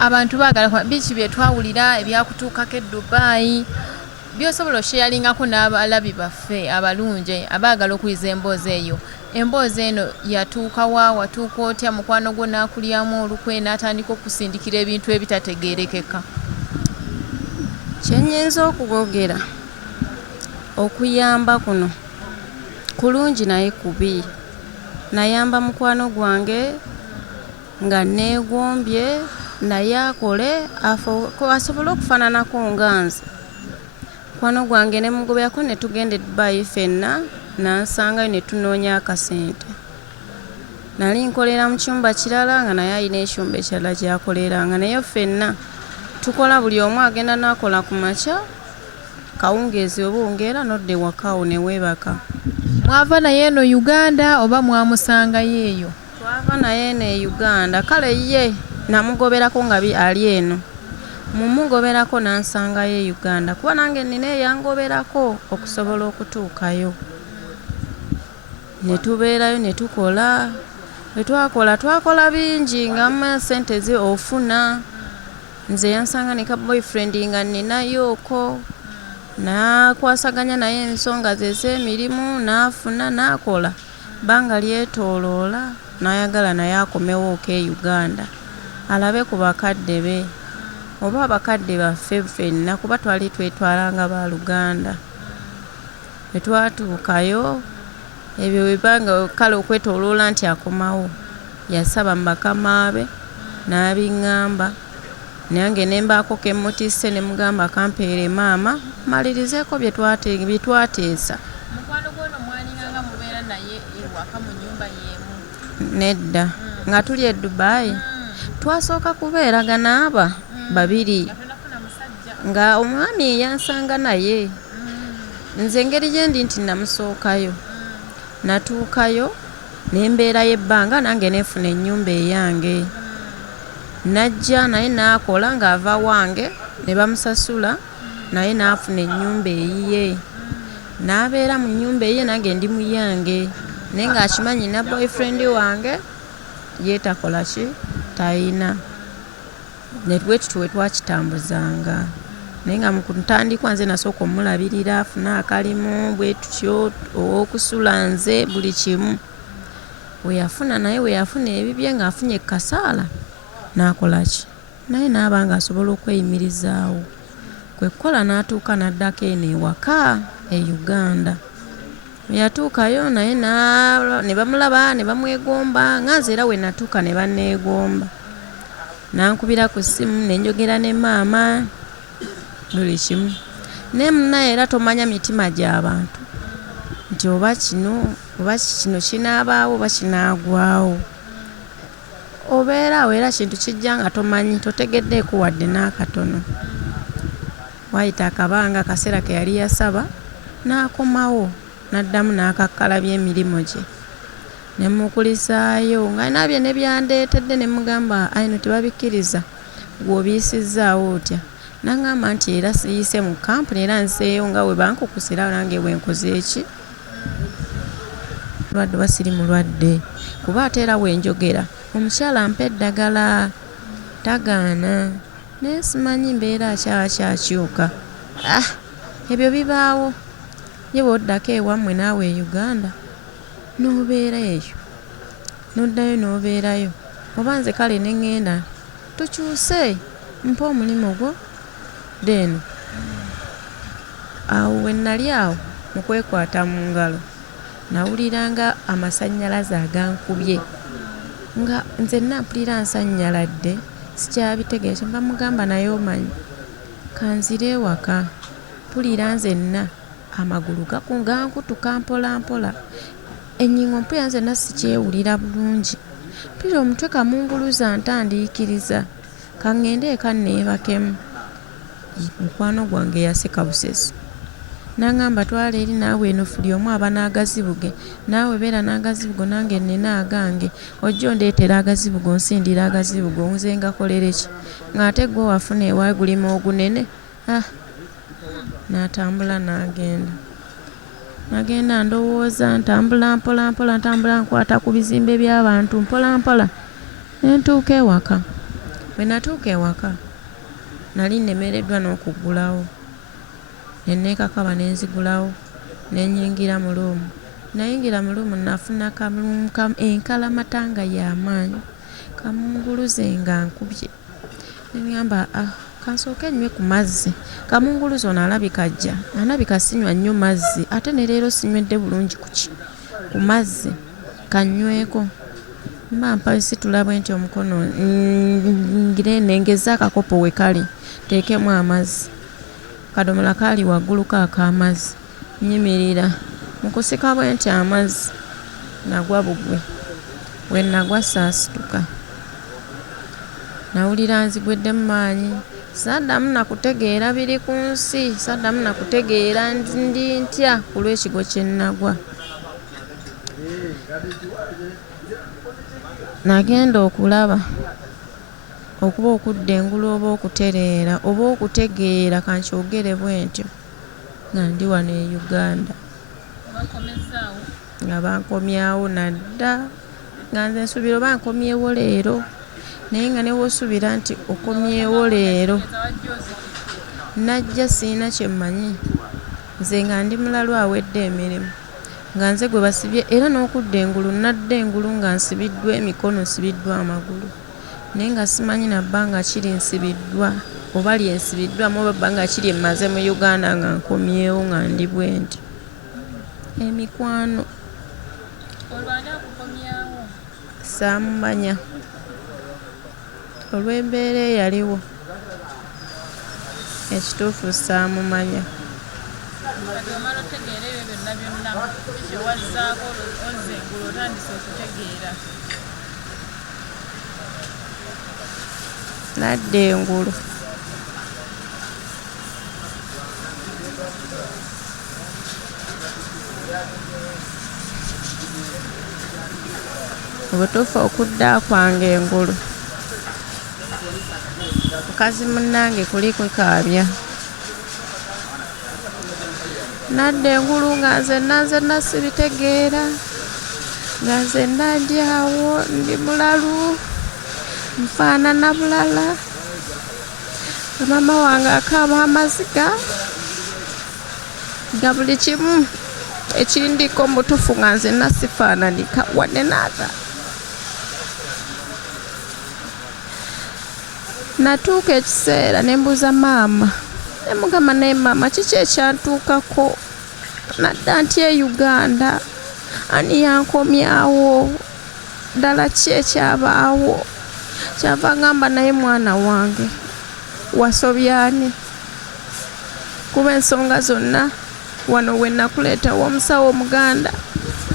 abantu baagala biki bye twawulira ebyakutuukako e Dubai byosobola osheyalingako n'abalabi baffe abalungi abaagala okuyiza emboozi eyo. Emboozi eno yatuuka wa, watuuka otya, mukwano gwo n'akulyamu olukwe n'atandika okusindikira ebintu ebitategeerekeka? Kye nnyinza okugogera okuyamba kuno kulungi naye kubi. Nayamba mukwano gwange nga neegombye naye akole asobole okufaananako nga nze. Mukwano gwange ne mugoberako ne tugenda e Dubai ffenna nansangayo ne tunoonya akasente. Nali nkolera mu kyumba kirala nga naye alina ekyumba ekirala kyakoleranga, naye ffenna tukola buli omu agenda n'akola ku makya, kawungeezi obuwungeera n'odda ewakaawo ne weebaka. Mwava naye eno Uganda oba mwamusangayo eyo? Twava naye eno e Uganda. Kale ye namugoberako nga ali eno. Mumugoberako nansangayo e Uganda kuba nange nina eyangoberako okusobola okutuukayo. Ne tubeerayo ne tukola. Bwe twakola bingi nga sente ze ofuna. Nze yansanga ne ka boyfriend nga ninayooko. Nakwasaganya naye ensonga ze z'emirimu n'afuna n'akola. Bbanga lyetooloola n'ayagala naye akomewo e Uganda. Alabe ku bakadde be oba abakadde baffe ffenna kuba twali twetwalanga ba Luganda. Bwe twatuukayo ebyo webanga kale okwetooloola nti akomawo yasaba mu bakama be n'abiŋŋamba. Nange ne mbaako ke mmutisse ne mugamba akampeere maama malirizeeko bye twateesa. Mukwano gwono mwaninganga mubeera naye ewaka mu nnyumba y'emu? Nedda. Nga tuli e Dubai twasooka kubeeragana aba babiri nga omwami yansanga naye. Nze engeri gye ndi nti namusookayo. Natuukayo ne mbeerayo ebbanga nange neefuna ennyumba eyange. Najja naye n'akola ng'ava wange ne bamusasula naye n'afuna ennyumba eyiye. N'abeera mu nnyumba eyiye nange ndi mu yange. Naye ng'akimanyi na boyfriend wange yeetakola ki tayina. Ne bwekityo we twakitambuzanga. Naye nga mu ntandikwa nze nasooka omulabirira afuna akalimu bwe tutyo ow'okusula nze buli kimu. We yafuna naye we yafuna ebibye ng'afunye kasaala n'akola ki naye n'aba ng'asobola okweyimirizaawo. Kwe kukola n'atuuka n'addako eno ewaka e Uganda. Yatuukayo naye ne bamulaba ne bamwegomba nga nze era we natuuka ne banneegomba. Nankubira ku ssimu ne njogera ne maama buli kimu. Ne munnaye era tomanya mitima gy'abantu nti oba kino kinaabaawo oba kinaagwawo. Obeera awo era kintu kijja nga tomanyi totegeddeeko wadde n'akatono. Wayita akabanga akaseera ke yali yasaba n'akomawo n'addamu n'akakkalabya emirimu gye. Ne mukulisaayo nga nabye ne byandeetedde ne mugamba ayino tebabikkiriza gw'obiisizaawo otya. N'aŋŋamba nti era siyiise mu kampuni era nzeeyo nga we bankukusira nange bwe nkoze eki. Mulwadde oba siri mulwadde kuba ate era wenjogera omukyala ampa eddagala tagaana naye simanyi mbeera akyakyuka. Ebyo bibaawo ye bw'oddako ewammwe naawe e Uganda n'obeera eyo n'oddayo n'obeerayo oba nze kale ne ŋŋenda tukyuse mpa omulimu gwo deno. Awo we nnali awo mu kwekwata mu ngalo nawuliranga amasannyalaze agankubye nga nze nampulira nsanyaladde sikyabitegeeza. Mba mugamba naye omanyi kanzire ewaka mpulira nzenna amagulu gankutuka mpola mpola. Ennyingo mpulira nzenna sikyewulira bulungi. Mpulira omutwe kamunguluza ntandiikiriza kaŋŋende eka nneebakemu. Mukwano gwange yaseka busesi n'aŋŋamba twala eri naawe eno fuli omu aba n'agazibuge naawe beera n'agazibugo nange nnina agange ojja ondeetera agazibugo nsindira agazibugo nze ngakolera ki ng'ate gwe wafuna ewagulima ogunene. N'atambula n'agenda. Nagenda ndowooza ntambula mpola mpola ntambula nkwata ku bizimbe by'abantu mpola mpola ne ntuuka ewaka. bwe natuuka ewaka nali nnemereddwa n'okuggulawo ne neekakaba ne nzigulawo ne nnyingira mu luumu. Nayingira mu luumu nafuna enkalamatanga y'amaanyi kamunguluze nga nkubye. Ne ŋŋamba kansooke nnywe ku mazzi. Kamunguluze ono alabika ajja, alabika sinywa nnyo mazzi ate ne leero sinywedde bulungi ku mazzi kannyweko. Mba mpasitula bwe nti omukono ngire nengeza akakopo we kali teekemu amazzi. Kadomola kaali waggulu ak'amazzi. Nyimirira mu kusika bwe nti amazzi nagwa bugwe. Bwe nagwa saasituka. Nawulira nzigwedde mu maanyi. Saddamu nakutegeera biri ku nsi, saddamu nakutegeera ndi ntya ku lw'ekigo kye nagwa. Nagenda okulaba okuba okudda engulu oba okutereera oba okutegeera kankyogere bwe ntyo nga ndi wano e Uganda. Nga bankomyawo nadda nga nze nsuubira oba nkomyewo leero naye nga ne woosubira nti okomyewo leero najja siina kye mmanyi nze nga ndi mulalu awedde emirimu nga nze gwe basibye era n'okudda engulu nadda engulu nga nsibiddwa emikono nsibiddwa amagulu naye nga simanyi nabba nga kiri nsibiddwa oba lyensibiddwamu oba bba nga kiri emmaze mu Uganda nga nkomyewo nga ndi bwe nti Emikwano saamumanya olw'embeera eyaliwo ekituufu saamumanya. Nadda engulu obutuufu okudda kwange engulu mukazi munnange kuli kukaabya. Nadda engulu nga nzenna sibitegeera nga nzenna ndi awo ndi mulalu nfaanana bulala. Maama wange akaaba amaziga nga buli kimu ekindiko mutufu nga nzenna sifaananika wadde naata. Natuuka ekiseera ne mbuuza maama ne mugamba naye maama kiki ekyantuukako nadda nti e Uganda ani yankomyawo ddala ki ekyabaawo. Kyava ngamba naye mwana wange wasobyani kuba ensonga zonna wano we nakuleetawo omusawo Omuganda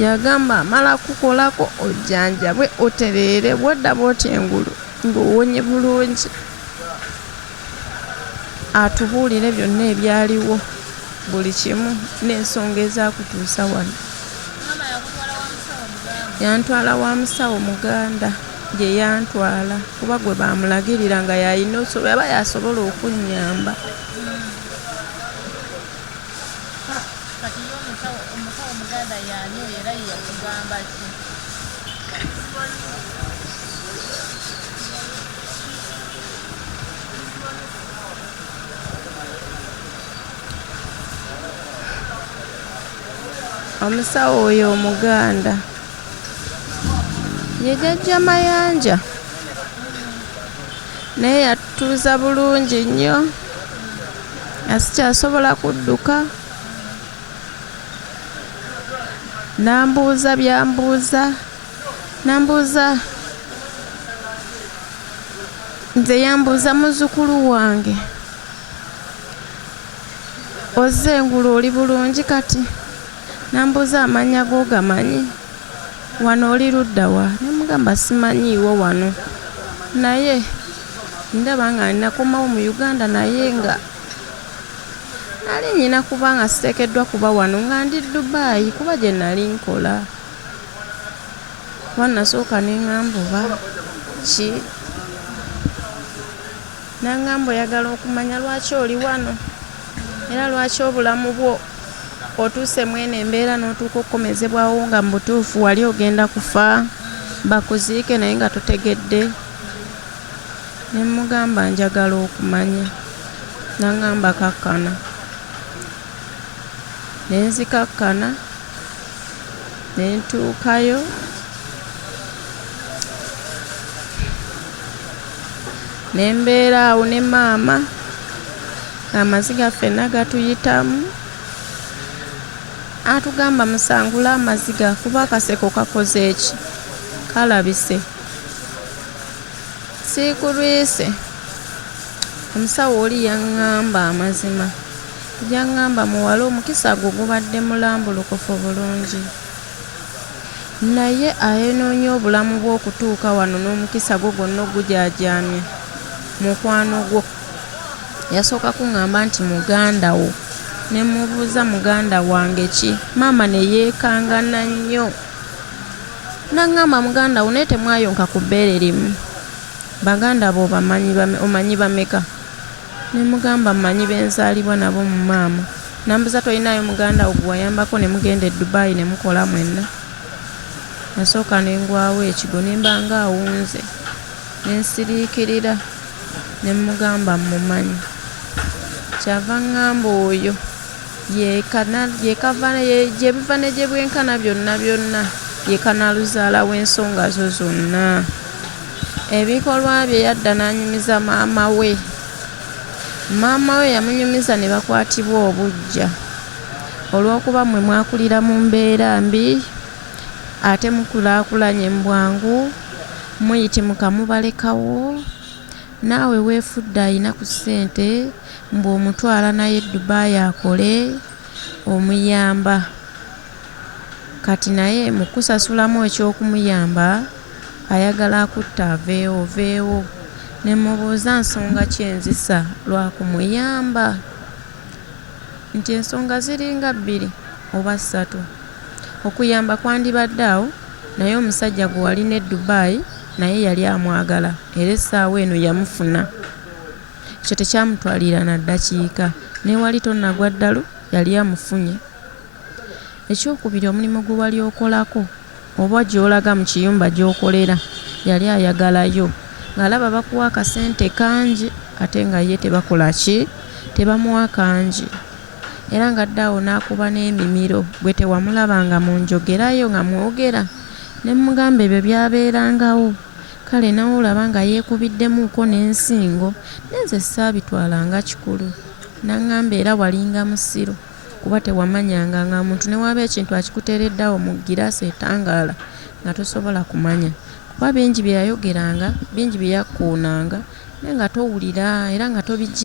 yagamba amala kukolako ojjanjabwe otereere bwodda bw'oti engulu ng'owonye bulungi atubuulire byonna ebyaliwo buli kimu n'ensonga ezakutuusa wano. Yantwala wa musawo Muganda gye yantwala kuba gwe baamulagirira nga yalina aba yasobola okunnyamba. Omusawo oyo Omuganda ye Jjajja Mayanja naye yatutuuza bulungi nnyo asikyasobola kudduka. Nambuuza byambuuza nambuuza nze yambuuza muzzukulu wange ozze engulu oli bulungi kati. Nambuuza amannya go gamanyi wano oli ludda wa? Ne mugamba simanyiiwo wano naye ndaba nga nnakomawo mu Uganda naye nga nali nnyina kuba nga siteekeddwa kuba wano nga ndi Dubai kuba gye nali nkola. Kuba nasooka ne ŋŋamba oba ki naŋŋamba oyagala okumanya lwaki oli wano era lwaki obulamu bwo otuuse mwene embeera n'otuuka okukomezebwawo nga mu butuufu wali ogenda kufa bakuziike naye nga totegedde. ne mugamba njagala okumanya. N'aŋŋamba kakkana. Ne nzikakkana ne ntuukayo ne mbeera awo ne maama. Amaziga ffenna gatuyitamu. Atugamba musangule amaziga kuba akaseko kakoze eki? Kalabise. Siikulwise. Omusawo oli yaŋŋamba amazima. Yaŋŋamba muwala omukisa gwo gubadde mulambulukufu bulungi. Naye ayenoonya obulamu bw'okutuuka wano n'omukisa gwo gwonna ogujaajaamye. Mukwano gwo. Yasooka kuŋŋamba nti muganda wo. Ne mubuuza muganda wange ki? Maama ne yeekangana nnyo. N'aŋŋamba muganda wo naye temwayonka ku bbeere limu. Baganda bo omanyi bameka? Ne mugamba mmanyi benzaalibwa nabo mu maama. Nambuza tolinayo muganda wo gwe wayambako ne mugenda e Dubai ne mukola mwenna? Nasooka ne ngwawo ekigo ne mba nga awunze. Ne nsiriikirira ne mugamba mmumanyi. Kyava ŋŋamba oyo gye biva ne gye bwenkana byonna byonna ye kanaaluzaala w'ensonga zo zonna. Ebikolwa bye yadda n'anyumiza maama we. Maama we yamunyumiza ne bakwatibwa obuggya. Olw'okuba mmwe mwakulira mu mbeera mbi ate mukulaakulanye mu bwangu muyitimuka mubalekawo. Naawe weefudde ayina ku ssente mbu omutwala naye Dubai akole omuyamba. Kati naye mu kusasulamu ekyokumuyamba ayagala akutta aveewo. Ne mubuuza nsonga ki enzisa lwa kumuyamba. Nti ensonga ziringa 2 oba 3. Okuyamba kwandibadde awo naye omusajja gwe walina e Dubai naye yali amwagala era essaawa eno yamufuna. Ekyo tekyamutwalira na ddakiika. Ne wali tonnagwa Eddalu yali amufunye. Ekyokubiri omulimu gwe wali okolako oba gy'olaga mu kiyumba gy'okolera yali ayagalayo. Ng'alaba bakuwa akasente kangi ate nga ye tebakola ki? Tebamuwa kangi. Era ng'adde awo n'akuba n'emimiro gwe tewamulabanga mu njogerayo nga mwogera. Ne mugamba ebyo byabeerangawo. Kale nawe olaba nga yeekubiddemuuko n'ensingo. Nenze saabitwalanga kikulu. N'aŋŋamba era walinga musiru kuba tewamanyanga nga muntu ne waba ekintu akikuteereddawo mu giraasi etangaala nga tosobola kumanya. Kuba bingi bye yayogeranga, bingi bye yakkoonanga naye nga towulira era nga tobijja.